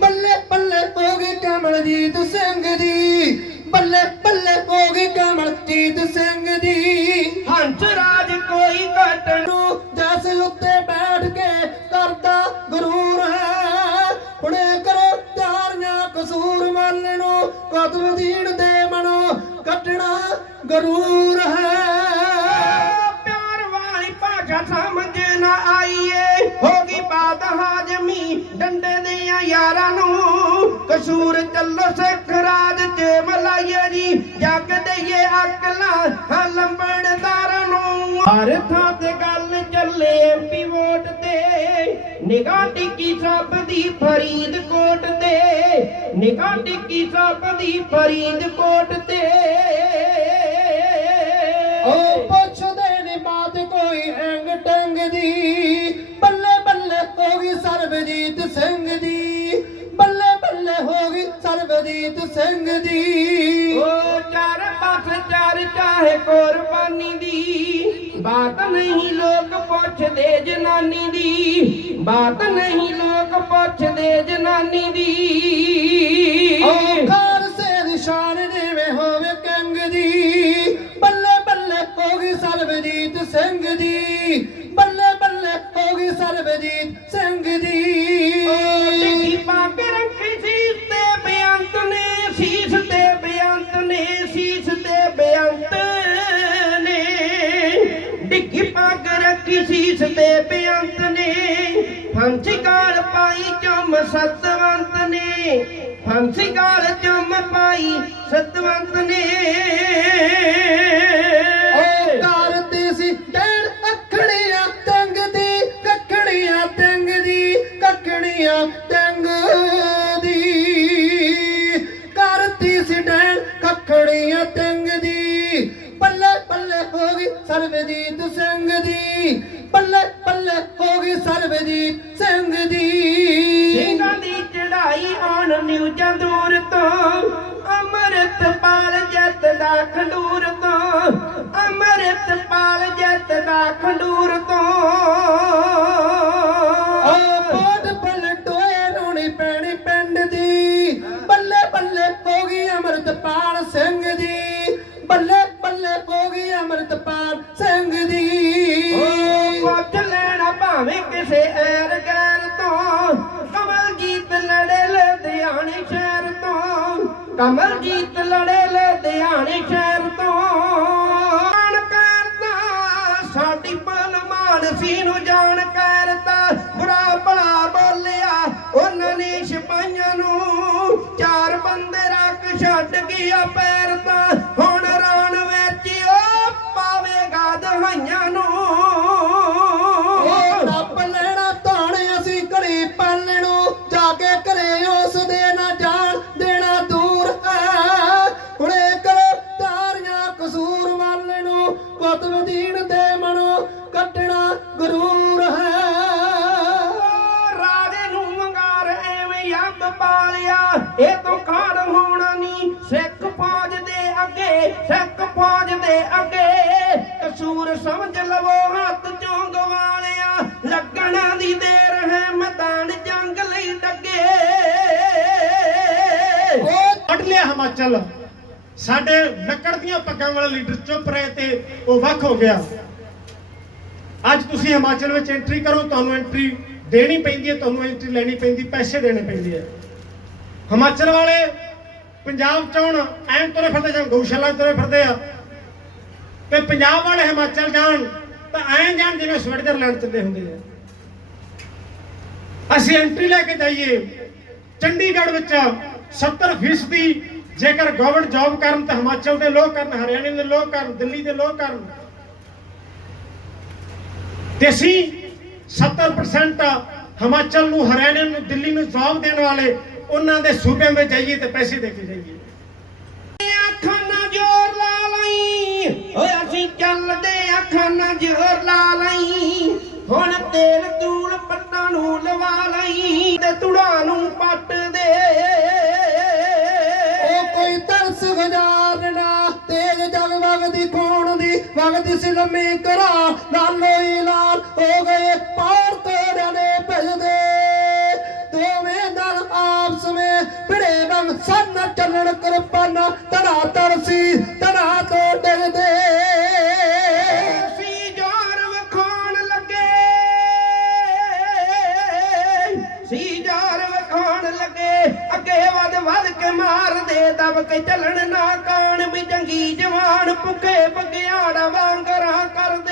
ਬੱਲੇ ਬੱਲੇ ਹੋ ਗਈ ਕਮਲਜੀਤ ਸਿੰਘ ਦੀ ਬੱਲੇ ਬੱਲੇ ਹੋ ਗਈ ਕਮਲਜੀਤ ਸਿੰਘ ਦੀ। ਹੰਸ ਰਾਜ ਕੋਈ ਘਟਣ। ਨੂੰ ਜਸ ਉੱਤੇ ਬੈਠ ਕੇ ਕਰਦਾ ਗਰੂਰ ਹੈ। ਹੁਣੇ ਕਰੋ ਕਸੂਰ ਮੰਨ ਨੂੰ ਕਦਮ ਦੀਨ ਦੇ ਮਨੋ ਕੱਟਣਾ ਗਰੂਰ ਹੈ। ਦੀਆਂ ਯਾਰਾਂ ਨੂੰ ਕਸੂਰ ਚੱਲੋ ਸਿੱਖ ਰਾਜ ਚ ਮਲਾਈਏ ਜੀ। ਜੱਗ ਦਈਏ ਅਕਲਾਂ ਲੰਬੜਦਾਰਾਂ ਨੂੰ। ਹਰ ਥਾਂ ਤੇ ਗੱਲ ਚੱਲੇ ਐਮਪੀ ਵੋਟ ਤੇ। ਨਿਗਾਹ ਟਿੱਕੀ ਸਭ ਦੀ ਫਰੀਦਕੋਟ ਤੇ। ਨਿਗਾਹ ਟਿੱਕੀ ਸਭ ਦੀ ਫਰੀਦਕੋਟ ਤੇ। ਉਹ ਪੁੱਛਦੇ ਨੇ ਬਾਤ ਕੋਈ ਐਂਗ ਟੰਗ ਦੀ। ਬੱਲੇ ਬੱਲੇ ਕੋਈ ਸਰਬਜੀਤ ਸਿੰਘ ਦੀ। ਸਰਬਜੀਤ ਸਿੰਘ ਦੀ। ਓ ਚਾਰ ਪਾਸੇ ਚਾਰ ਚਾਹੇ ਕੁਰਬਾਨੀ ਦੀ। ਬਾਤ ਨਹੀਂ ਲੋਕ ਪੁੱਛਦੇ ਜਨਾਨੀ ਦੀ। ਬਾਤ ਨਹੀਂ ਲੋਕ ਪੁੱਛਦੇ ਜਨਾਨੀ ਦੀ। ਉਹ ਕਾਰ ਸੇ ਨਿਸ਼ਾਨ ਜਿਵੇਂ ਹੋਵੇ ਕੰਗ ਦੀ। ਬੱਲੇ ਬੱਲੇ ਗਈ ਸਰਬਜੀਤ ਸਿੰਘ ਦੀ। ਬੱਲੇ ਬੱਲੇ ਗਈ ਸਰਬਜੀਤ ਸਿੰਘ ਦੀ। ਡਿੱਗੀ ਫਾਂਸੀ ਗਾਲ ਪਾਈ ਚੁੰਮ ਸਤਵੰਤ ਨੇ। ਫਾਂਸੀ ਗਾਲ ਚੁੰਮ ਪਾਈ ਸਤਵੰਤ ਨੇ। ਉਹ ਕਰਦੀ ਸੀ ਡੈਣ ਅੱਖੜੀਆਂ ਤੰਗ ਦੀ ਕੱਖੜੀਆਂ ਤੰਗ ਦੀ ਕੱਖੜੀਆਂ ਤੰਗ ਦੀ। ਕਰਦੀ ਸੀ ਟੈਣ ਕੱਖੜੀਆਂ ਤੰਗ ਦੀ। ਪੱਲੇ ਪੱਲੇ ਹੋ ਗਈ ਸਰਬਜੀਤ ਦੀ। ਬੱਲੇ ਬੱਲੇ ਸਰਬਜੀਤ ਸਿੰਘ ਦੀ ਸਿੰਘਾਂ ਦੀ ਚੜਾਈ ਆਣ ਨਿਊਜਾਂ ਦੂਰ ਤੋਂ ਅੰਮ੍ਰਿਤਪਾਲ ਜੱਤ ਦਾ ਖੰਡੂਰ ਤੋਂ ਅੰਮ੍ਰਿਤਪਾਲ ਜੱਤ ਦਾ ਖੰਡੂਰ ਤੋਂ। ਓ ਕੋਟ ਪਲਟੋਏ ਰੋਣੀ ਪੈਣੀ ਪਿੰਡ ਦੀ ਬੱਲੇ ਬੱਲੇ ਗਈ ਅਮਰਤਪਾਲ ਸਿੰਘ ਦੀ ਬੱਲੇ ਕਮਲਜੀਤ ਲੜੇ ਲੁਧਿਆਣੇ ਸ਼ਹਿਰ ਤੋਂ। ਮਾਣ ਕਰਦਾ ਸਾਡੀ ਬਲ ਮਾਨਸੀ ਨੂੰ ਜਾਣ ਕਰਦਾ ਬੁਰਾ ਭਲਾ ਬੋਲਿਆ। ਉਹਨਾਂ ਨੇ ਸਿਪਾਹੀਆਂ ਨੂੰ ਚਾਰ ਬੰਦੇ ਰੱਖ ਛੱਡ ਗਿਆ ਇਹ ਤੋਂ ਖਾੜ ਹੋਣਾ ਨਹੀਂ। ਸਿੱਖ ਫੌਜ ਦੇ ਅੱਗੇ, ਸਿੱਖ ਫੌਜ ਦੇ ਅੱਗੇ। ਕਸੂਰ ਸਮਝ ਲਵੋ ਹੱਥ ਚੋਂ ਗਵਾਲਿਆ ਲੱਗਣਾ ਦੀ ਦੇਰ ਹੈ, ਮੈਦਾਨ ਜੰਗ ਲਈ ਡੱਗੇ। ਉਹ ਕੱਢ ਲਿਆ ਹਿਮਾਚਲ। ਸਾਡੇ ਲੱਕੜ ਦੀਆਂ ਪੱਗਾਂ ਵਾਲਾ ਲੀਡਰ ਚੁੱਪ ਰਹੇ ਤੇ ਉਹ ਵੱਖ ਹੋ ਗਿਆ। ਅੱਜ ਤੁਸੀਂ ਹਿਮਾਚਲ ਵਿੱਚ ਐਂਟਰੀ ਕਰੋ, ਤੁਹਾਨੂੰ ਐਂਟਰੀ ਦੇਣੀ ਪੈਂਦੀ ਹੈ, ਤੁਹਾਨੂੰ ਐਂਟਰੀ ਲੈਣੀ ਪੈਂਦੀ, ਪੈਸੇ ਦੇਣੇ ਪੈਂਦੇ ਆ। ਹਿਮਾਚਲ ਵਾਲੇ ਪੰਜਾਬ ਚ ਹੁਣ ਐਂ ਤੁਰੇ ਫਿਰਦੇ ਜਾਂ ਗਊਸ਼ਾਲਾ ਤੁਰੇ ਫਿਰਦੇ ਆ। ਤੇ ਪੰਜਾਬ ਵਾਲੇ ਹਿਮਾਚਲ ਜਾਣ, ਤਾਂ ਐਂ ਜਾਣ ਜਿਵੇਂ ਸਵਿਟਜ਼ਰਲੈਂਡ ਚੱਲੇ ਹੁੰਦੇ ਆ। ਅਸੀਂ ਐਂਟਰੀ ਲੈ ਕੇ ਜਾਈਏ। ਚੰਡੀਗੜ੍ਹ ਵਿੱਚ 70% ਦੀ ਜੇਕਰ ਗਵਰਨਮੈਂਟ ਜੌਬ ਕਰਨ ਤਾਂ ਹਿਮਾਚਲ ਦੇ ਲੋਕ ਕਰਨ, ਹਰਿਆਣੇ ਦੇ ਲੋਕ ਕਰਨ, ਦਿੱਲੀ ਦੇ ਲੋਕ ਕਰਨ। ਤੇ ਅਸੀਂ 70% ਹਿਮਾਚਲ ਨੂੰ, ਹਰਿਆਣੇ ਨੂੰ, ਦਿੱਲੀ ਨੂੰ ਜੌਬ ਦੇਣ ਵਾਲੇ ਉਹਨਾਂ ਦੇ ਸੂਬਿਆਂ ਵਿੱਚ ਜਾਈਏ ਤੇ ਪੈਸੇ ਦੇ ਕੇ ਜਾਈਏ। ਅੱਖਾਂ ਨਾਲ ਜ਼ੋਰ ਲਾ ਲਈ ਓਏ ਅਸੀਂ ਚੱਲਦੇ ਅੱਖਾਂ ਨਾਲ ਜ਼ੋਰ ਲਾ ਲਈ। ਹੁਣ ਤੇਲ ਤੂਲ ਪੱਟਾਂ ਨੂੰ ਲਵਾ ਲਈ ਤੇ ਤੁੜਾ ਨੂੰ ਪੱਟ ਦੇ। ਉਹ ਕੋਈ ਤਰਸ ਗੁਜ਼ਾਰਨਾ ਤੇਜ ਜਗ ਵਗਦੀ ਖੂਨ ਦੀ ਵਗਦੀ ਸਿਲਮੀ ਕਰਾ ਲਾਲੋ ਹੀ ਲਾਲ ਹੋ ਗਏ ਪਾਰ ਤੇਰੇ ਨੇ ਭਜਦੇ। ਦੋਵੇਂ ਦਲ ਜਾਣ ਸੰਨ, ਚੱਲਣ ਕਿਰਪਾਨਾ ਧੜਾ ਤਰਸੀ ਧੜਾ ਤੋਂ ਡਰਦੇ ਸੀ ਜੋਰ ਵਿਖਾਉਣ ਲੱਗੇ। ਸੀ ਜੋਰ ਵਿਖਾਉਣ ਲੱਗੇ। ਅੱਗੇ ਵਧ ਵਧ ਕੇ ਮਾਰਦੇ, ਦਬ ਕੇ ਚੱਲਣ ਨਾ ਕਾਣ। ਵੀ ਜੰਗੀ ਜਵਾਨ ਭੁੱਖੇ ਬਗਿਆੜਾ ਵਾਂਗਰਾਂ ਕਰਦੇ।